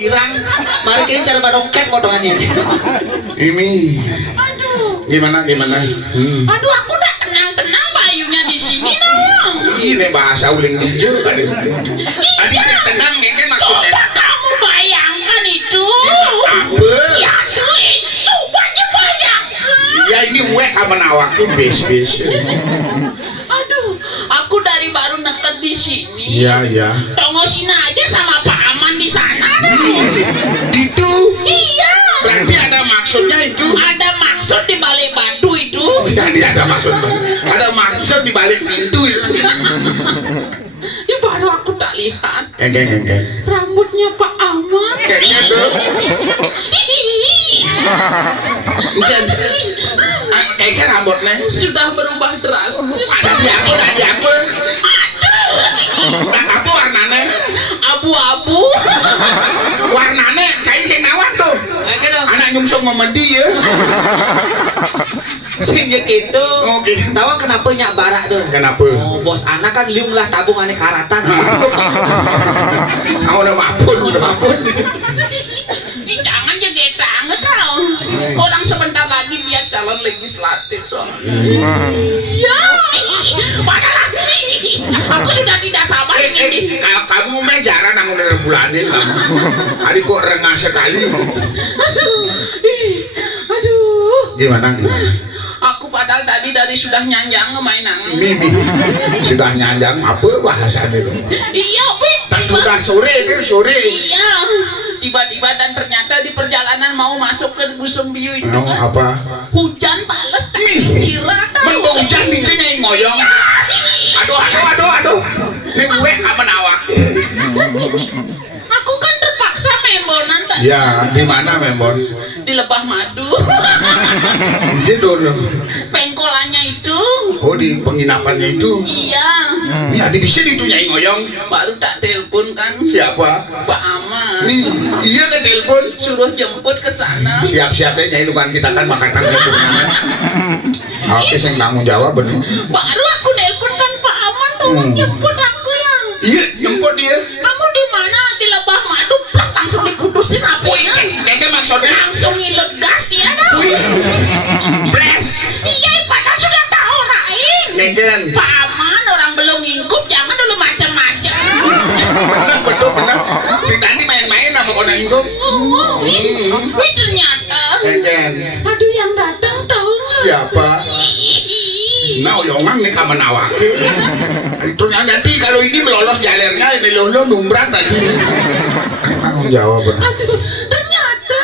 Girang, mari kini cara barokek potongannya. Ini. Gimana? Aduh, aku nggak tenang bayunya di sini nawang. Ini bahasa uling hijau tadi. Tadi saya tenang ini maksudnya. Coba kamu bayangkan itu. Apa? Ya tuh coba aja bayangkan. Ya ini wek sama nawakku bis. Aduh, aku dari baru neket di sini. Iya. Tongosin aja sama Pak Aman di sana. Itu. Iya. Berarti ada maksudnya itu. Ada maksud di balik batu itu. Jadi ada maksud. Ada maksud di balik pintu itu. Ya baru aku tak lihat. Geng. Rambutnya Pak Aman. Kayaknya tuh. Kayaknya rambutnya Sudah berubah drastis. ada di apa? Apa warnanya? Abu-abu. Warnanya cair sing nawan tuh. Anak nyungsung memedi ya. Sing gitu. Oke. Tahu kenapa nyak barak tuh? Kenapa? Oh, bos anak kan liung lah tabungannya karatan. Aku udah mabun. Ini jangan jeget banget tau. Orang sebentar lagi dia calon legislatif soalnya. Ya, mana lagi? Aku sudah tidak sabar ini. Kamu main jarang aku udah bulanin kamu. Adik kok rengah sekali. Aduh. Gimana? Aku padahal tadi dari sudah nyanjang ngemainan. Mimi sudah nyanjang apa bahasanya itu? Iya, Kan udah sore. Iya. Tiba-tiba dan ternyata di perjalanan mau masuk ke Busung Biu itu Oh, kan apa? hujan bales kira Mendung hujan di sini ngoyong. Aduh. Ini gue kapan awak? aku kan terpaksa membonan tak Ya, di mana Membon? di Lebah Madu. Di dulu. Pengkolannya itu. Oh, di penginapannya itu. Iya. Ini ada di sini tuh Nyai Ngoyong. Baru tak telepon kan Siapa? Pak Aman. Nih, iya kan telepon. Suruh jemput ke sana. Siap-siap deh Nyai bukan kita kan makanan punya. Oke, saya tanggung jawab bener. Baru aku telepon kan Pak Aman tolong jemput aku yang. Iya, jemput dia. Kamu di mana? Di Lebah Madu. Plak, langsung diputusin apanya. Itu maksudnya Langsung ngilut gas dia dah. bless. Iya, padahal sudah tahu Rain. Negen. Pak Aman orang belum ngingkup, jangan dulu macam-macam. Betul. Si Dani main-main sama orang itu. Wih ternyata. Negen. Aduh yang datang tahu nggak? Siapa? Nah, oyongan nih kamu nawak. Itu nanti kalau ini melolos jalernya, ini lolos numbrak tadi. Tanggung jawab bener. Aduh,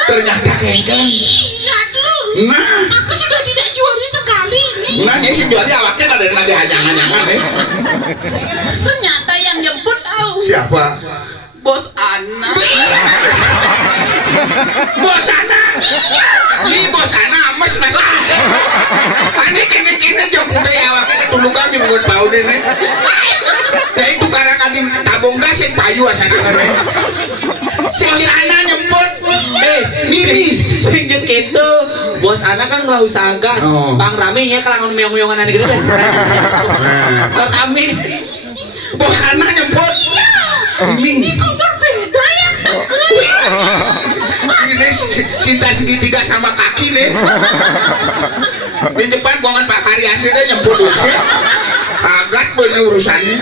ternyata. Negen. Iya tuh. Nah. Aku sudah tidak juari sekali ini. Nah, ini si jualnya awaknya ada nanti hajangan-hajangan nih. Ternyata yang jemput tahu. Siapa? Bos Ana. Bos Ana. Ini bos Ana ames mas. Ini kini jemput ya awaknya ketulungan di mulut paud ini. Ya itu karena nanti tabung gas yang payu asana kan. Si Ana nyemput. Mimi. Sing gitu. Bos anak kan melah usaha gas. Oh. Bang Rame nya kalangan meong-meongan ane gede. Bang Rame. Bos Ana nyemput. Ini Kok berbeda ya? ini cinta segitiga sama kaki nih. Di depan buangan Pak Karyasi deh nyemput sih. Agak bener urusannya.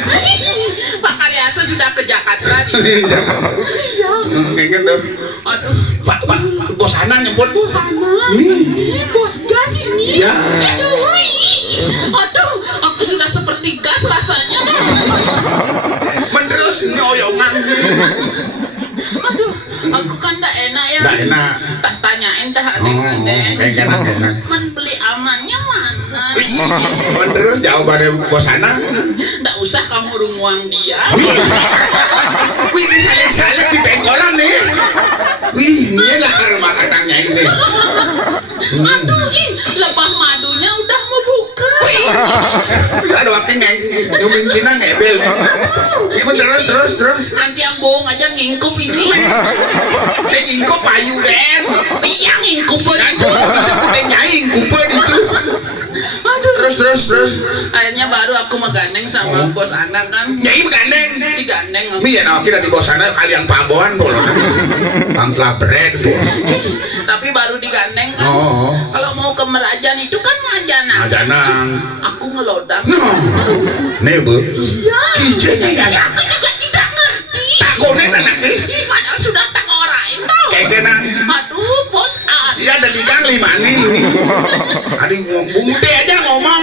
Pak Karyasa sudah ke Jakarta nih. Iya. Kayaknya dong. Aduh, Pak, bos Ana nyemput. bos Ana. Nih. Bos gas ini. Ya. Aduh, aku sudah seperti gas rasanya. Menerus ini oyongan. Aduh, aku kan tak enak ya. Nggak enak. Tak tanyain dah Oh, adek-adek. kayak enak. Men beli amannya mana? Menerus jawabannya bos Ana. Tak usah kamu rumuang dia. Wih, ini salib-salib di pengkolan nih. Wih, ini lah karena makanannya ini. Aduh, Lebah Madunya udah mau buka. Ada waktu ngomongin ngebel. Gimana terus. Nanti yang bohong aja ngingkup ini. Saya ngingkup payu deh. Iya ngingkup Nanti bisa udah nyaing kupon itu. Aduh. Terus. Akhirnya baru aku menggandeng sama bos anak kan. Nyai begandeng. Digandeng aku. Iya, nah kita di bos sana kalian paboan bolong. tukang telabret tuh. Tapi baru digandeng kan. Oh. Kalau mau ke Merajan itu kan ngajanang. Ngajanang. Aku ngelodang. Nih bu, Iya. kijenya ya. Aku juga tidak ngerti. Takutnya anaknya. Padahal sudah tak orain tau. Kayak kena. Aduh, bos An. Ya ada ligang lima nih. Aduh ngomong deh aja ngomong.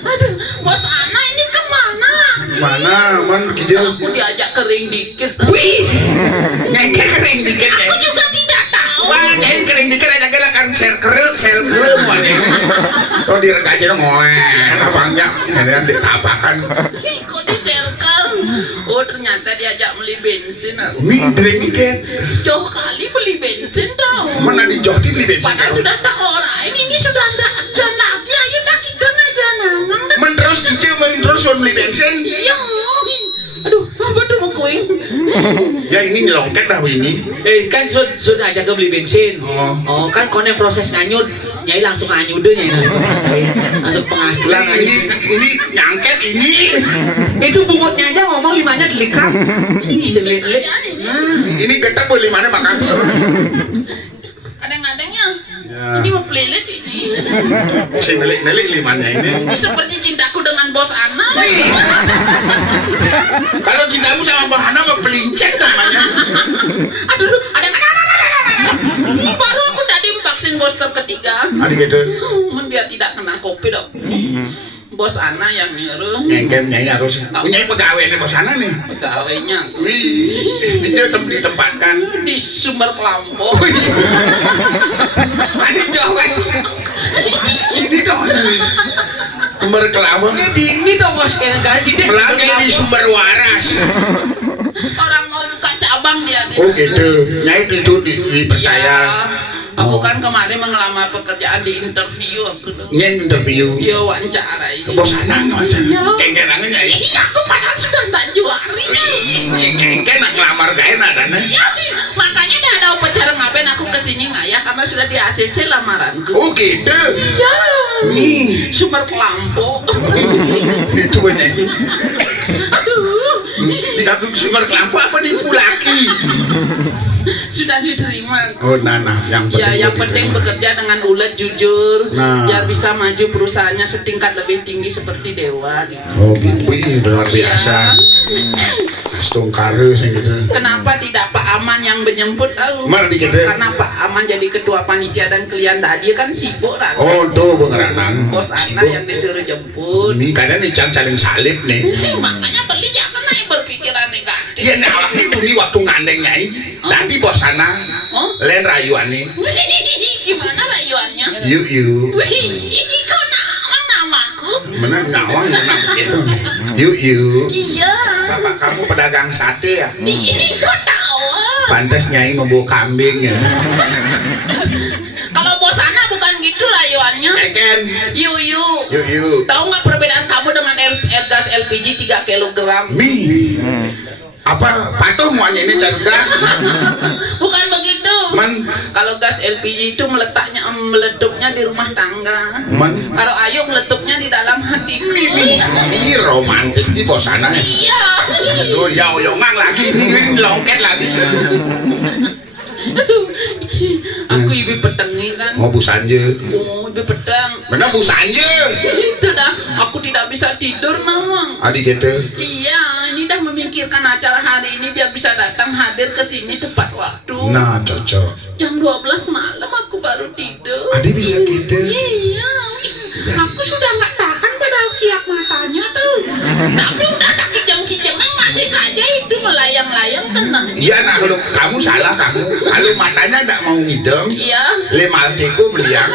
Aduh, bos Ana ini kemana? Mana, man kijel. Aku diajak kering dikit. Wih, ngengke kering dikit ya. Aku juga tidak tahu. Wah, ngengke kering dikit aja kira kan sel kerel aja. Oh direkaja ngoel, panjang, kemudian ditapakan. Kok di circle? Oh ternyata diajak beli bensin. Mie kering dikit. Jauh kali beli bensin dong. Mana dijohti beli bensin? Padahal sudah tak orain, ini sudah ada lagi. Ayo dah kita ngajanang. Men terus kijel, men terus beli bensin. Iya. Aduh, apa tuh mau kuing? Ya ini nyelongket dah ini. Kan sudah ajak ke beli bensin. Oh. Kan konen proses nganyut. Nyai langsung nganyude nyai langsung pengastulan. Ini nyangket ini. Itu bungutnya aja ngomong limanya delikam. Ini selit-selit. Ini getak boleh mana makan tuh. Adeng-adengnya. Ini mau pelilit ini. Si nelik limanya ini. Seperti cintaku dengan bos Ana. Kalau cintamu sama Bang Hana mah pelincet namanya. Aduh, ada ini baru aku tadi vaksin booster ketiga. Adik gitu. Biar tidak kena kopi dok. Bos Ana yang nyuruh. Ngengkem nyai harus. Punya pegawai nih bos Hana nih. Pegawainya. Wih, ditempatkan Di Sumber Kelampok. adik jauh kan. Ini dong. Sumber Kelawang. Ini dong bos kayak gaji deh. Melangkai di Sumber Waras. Orang mau buka cabang dia. Oh gitu. Nyai itu dipercaya. Ya, aku kan kemarin mengelamar pekerjaan di interview aku tuh. Nyai interview. Iya wawancarai. Bos Hana ngawacan. Ya. Kengkenangan nyai. Aku padahal sudah tak juari. Kengken nak ngelamar gak enak dan. Ya, makanya dah ada upacara ngapain aku kesini ngaya karena sudah di ACC lamaranku. Oh gitu. Ya, Sumber Kelampok. Itu banyak. Aduh, Di Sumber Kelapa apa di Pulaki? sudah diterima. Oh nah yang penting. Ya, yang penting bekerja dengan ulet jujur, Nah. biar bisa maju perusahaannya setingkat lebih tinggi seperti dewa gitu. Oh gitu, wih, luar biasa. Astung karus yang gitu. Kenapa tidak Pak Aman yang menjemput tahu? Mana dikit deh. Karena Pak Aman jadi ketua panitia dan klien tadi kan sibuk lah. Oh tuh bengeranan. Bos Ana yang disuruh jemput. Ini kadang nih saling salib nih. Makanya beli jangan naik berpikiran negatif. Iya nah waktu itu nih waktu ngandeng nyai. Tadi bos Ana Oh? lain rayuan nih. Gimana rayuannya? Yuk. Wih, kau nawang namaku? Menang nawang menang gitu. Yuk. Iya. Bapak kamu pedagang sate ya? Ih, kau tahu? Pantes nyai membawa kambing ya. Kalau bos Ana bukan gitu rayuannya. Eken. Yuk. Tahu nggak perbedaan kamu dengan gas LPG 3 kg? Apa patuh mau ini cerdas? Bukan begitu. Man. Kalau gas LPG itu meledupnya di rumah tangga. Man. Kalau Ayu meledupnya di dalam hati. Ini romantis di bosana. Iya. Aduh, yongang lagi ini longket lagi. Aduh, aku ibu petengi kan. Mau busanje. Oh, ibu pedang. Mana busanje? Itu dah, aku tidak bisa tidur nawang. Adik gitu. Iya, ini dah memikirkan acara hari ini biar bisa datang hadir ke sini tepat waktu. Nah, cocok. Jam 12 malam aku baru tidur. Adik bisa gitu. Iya, aku sudah nggak tahan pada kiat matanya tuh. Tapi udah ada kijang-kijangan masih saja itu melayang-layang tenang. Iya, nah kalau kamu salah kamu. Kalau matanya tidak mau ngidem, Iya. lemaltiku beliang.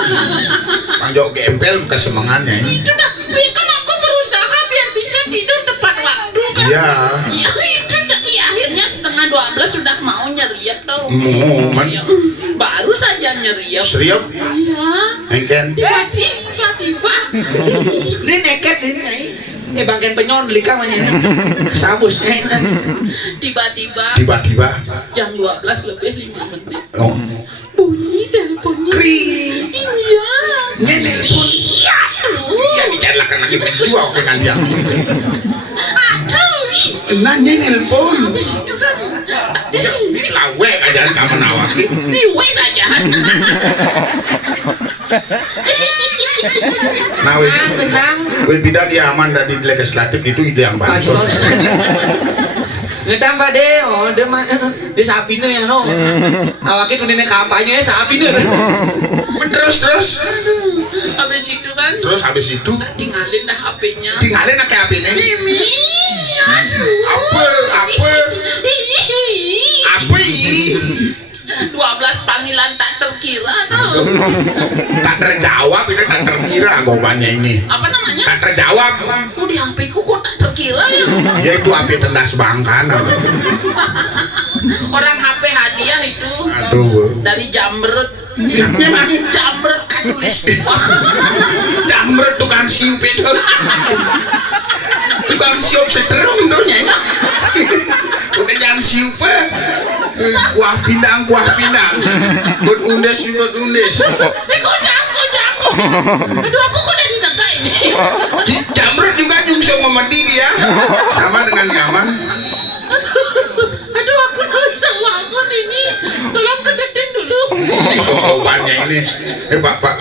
Panjok gempel kesemangannya. Itu dah, kan aku berusaha biar bisa tidur tepat waktu kan. Iya. Ya itu dah, ya, akhirnya setengah 12 sudah mau nyeriap dong. Man. Ya, baru saja nyeriap. Serius? Iya. Engken. Tiba-tiba. Ini neket ini nyai. Bangken penyon delikam aja. Kesabus nyai. Tiba-tiba jam 12 lebih 5 menit. Oh. Bunyi teleponnya. Kring. Iya. Nelpon. Iya. Iya dicalakan lagi berjuang dengan dia. Aduh. Nanya nelpon. Habis itu kan Ini lawe aja kamu nawak. Diwe saja. Nah, wih tidak dia aman dari legislatif itu ide yang bansos. Ngedang Bade, oh dia mah dia sapine ya no. Awake tuh nenek kampanye sapine. Terus. Habis itu kan Terus habis itu tinggalin dah HP-nya. tinggalin pakai HP-nya. Mimi. Apa? 12 panggilan tak terkira tau. Tak terjawab ini tak terkira gobannya ini. Apa namanya? Tak terjawab. Oh di HP ku kok tak terkira ya? Ya itu HP tendas bangkan. Orang HP hadiah itu Aduh. dari Jamrut. Jamrut kan tulis. Jamret tukang siup itu. Tukang siup seterung dunia. Bukan jangan siup. Kuah pindang. Buat undes. Kok jago. Aduh aku kok dari negara ini. Jamret juga jungsung memedi dia. Sama dengan nyaman. Aduh aku nggak bisa bangun ini. Tolong kedetin dulu. Obatnya ini. Pak.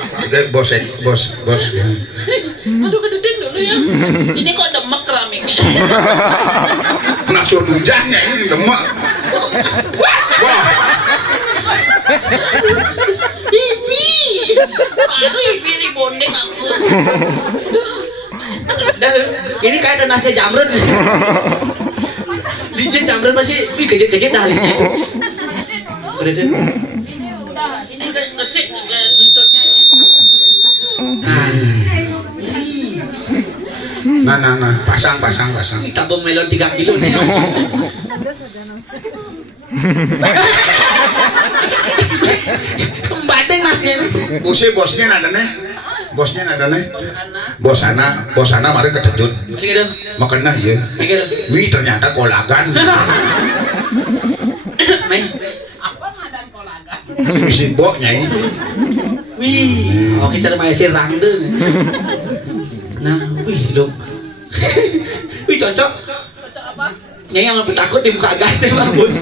Bos. Aduh kedetin dulu ya. Ini kok demek keramiknya. Langsung hujannya ini demak. Wah. Bibi. Aduh Bibi ini bondeng aku. Dan ini kayak tenasnya Jamrut. DJ Jamrut masih kejit dah alisnya. Udah deh. Ini ngesik bentuknya. Nah. Pasang. Tabung melon 3 kilo nih. Kembadeng nasnya nih. Bosnya ada nih. Bos ana mari ketejut. Ini kadang. Makanya ya. Ini kadang. Wih ternyata kolagan. Main. Apa ngadan kolagan? Si boknya ini. Wih, oh kita main sirang deh. Nah, wih dong. Wih cocok. Cocok apa? Nyai yang lebih takut di muka gasnya bagus.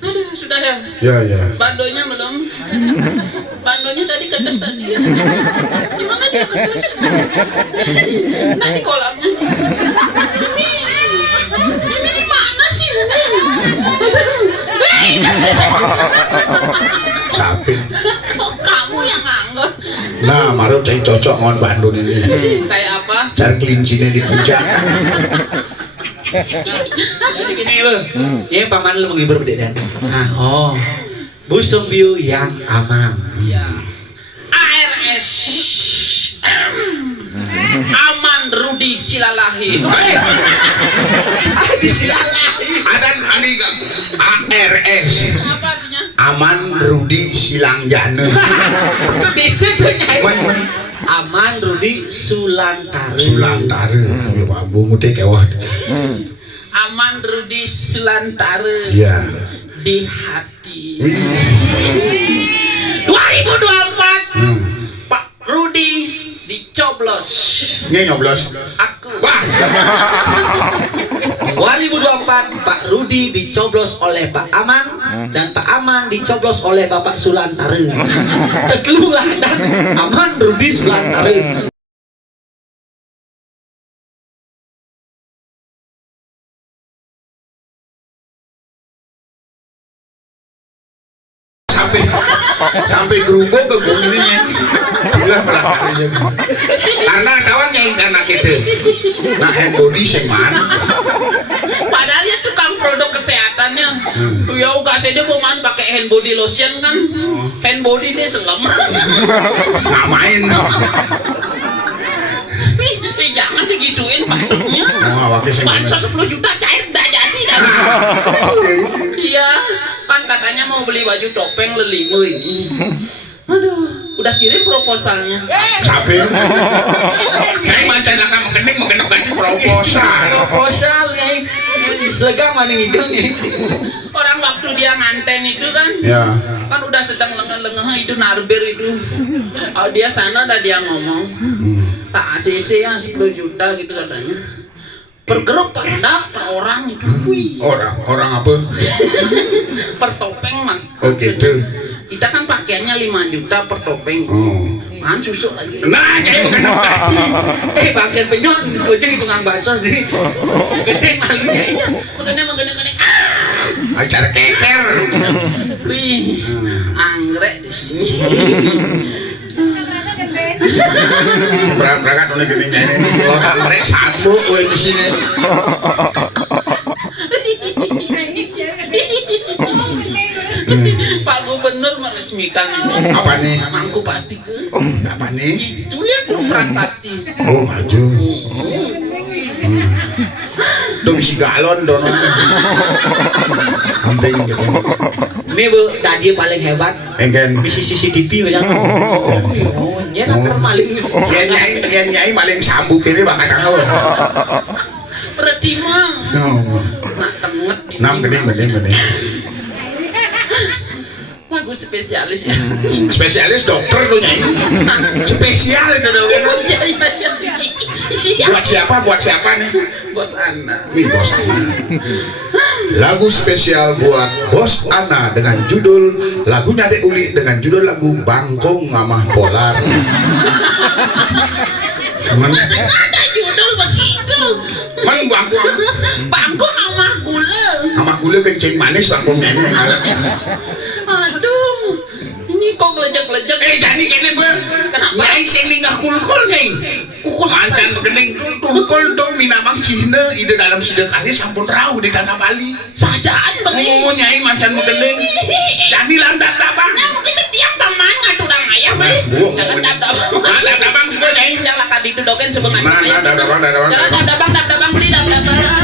Aduh sudah ya. Ya. Bandonya belum. Bandonya tadi kedes tadi. Gimana dia kedes? Nah di kolamnya. Ini di mana sih? Sapi. Kok kamu yang nganggur? Nah, maru cai cocok ngon Bandung ini. Kayak apa? Cari kelincinya di puncak. Jadi gini lo, ya paman lu menghibur bedaan. Nah, busung biu yang aman. Ya. ARS. Aman Rudi Silalahi. Disilalahi. Ada andi ARS. Apa artinya? Aman Rudi Silangjana. Di situ nyai. Aman Rudi Sulantara. Sulantara. Babu mude kewah. Aman Rudi Sulantara. Iya. Di hati. 2024 Pak Rudi dicoblos. Ini nyoblos. Aku. Wah. 2024 Pak Rudi dicoblos oleh Pak Aman dan Pak Aman dicoblos oleh Bapak Sulantara. Kekeluar dan Aman Rudi Sulantara. sampai gerunggo ke gunungnya bilang pelakar karena kawannya karena kita nah hand body seman Padahal ya tukang produk kesehatannya. Ya uga saya mau man pakai hand body lotion kan. Hand body ini selem. ngamain Jangan digituin produknya. Bansos 10 juta cair dah jadi dah. Iya, kan katanya mau beli baju topeng lelimu ini. Aduh, udah kirim proposalnya. capek kayak mancan akan mengening ganti proposal Nyai. Selegang mana ngideng nih. Orang waktu dia nganten itu kan, ya kan udah sedang lengah-lengah itu narber itu. Oh dia sana udah dia ngomong, tak ACC yang 10 juta gitu katanya. per grup, per endak, per orang itu. Wih. Orang apa? Per topeng mah. Oh gitu. Kita kan pakaiannya 5 juta per topeng. Oh. Man susuk lagi. Nah, kayak bukan kaki. Bagian penyon, kucing tukang bansos di gede malunya. Makanya. Acara keker. Wih, anggrek di sini. Berangkat oleh geningnya ini. Kalau tak mereka satu, di sini. Pak Gubernur meresmikan Apa nih? mangku pasti ke. Apa nih? Itu lihat tuh prasasti. Oh maju. Tuh bisi galon dono. Penting gitu. Ini bu, tadi paling hebat Engken. di CCTV banyak. Oh, dia nak maling. Yang nyai maling sabuk ini bakal tahu. Berarti mah nak tenget di Nam gede. bagus spesialis ya. Spesialis dokter tuh nyai. Spesial itu dong. Iya. Buat siapa nih? Bos Ana. Nih Bos Ana. Lagu spesial buat Bos Ana dengan judul lagunya Dek Uli dengan judul lagu Bangkong Ngamah Polar. Cuman Ada judul begitu. man bangkong Bangkong sama gula. sama gula kencing manis bangkongnya ini. Aduh. Ini kok gelejak-gelejak. Jadi kene ber. Kenapa? Nyai sini nggak kulkul nih. Kukul mancan gening kulkul dong minamang Cina ide dalam sedekahnya sampun rau di tanah Bali. Sajaan begini. Ngomong nyai mancan gening. Jadi landak tabang. Nah, kita tiang bamanya tudang ayam eh. Jangan dab-dabang. Landak tabang suka nyai. Jangan tadi itu doken sebenarnya. Nah, dabang. Jangan dab-dabang beli dab-dabang.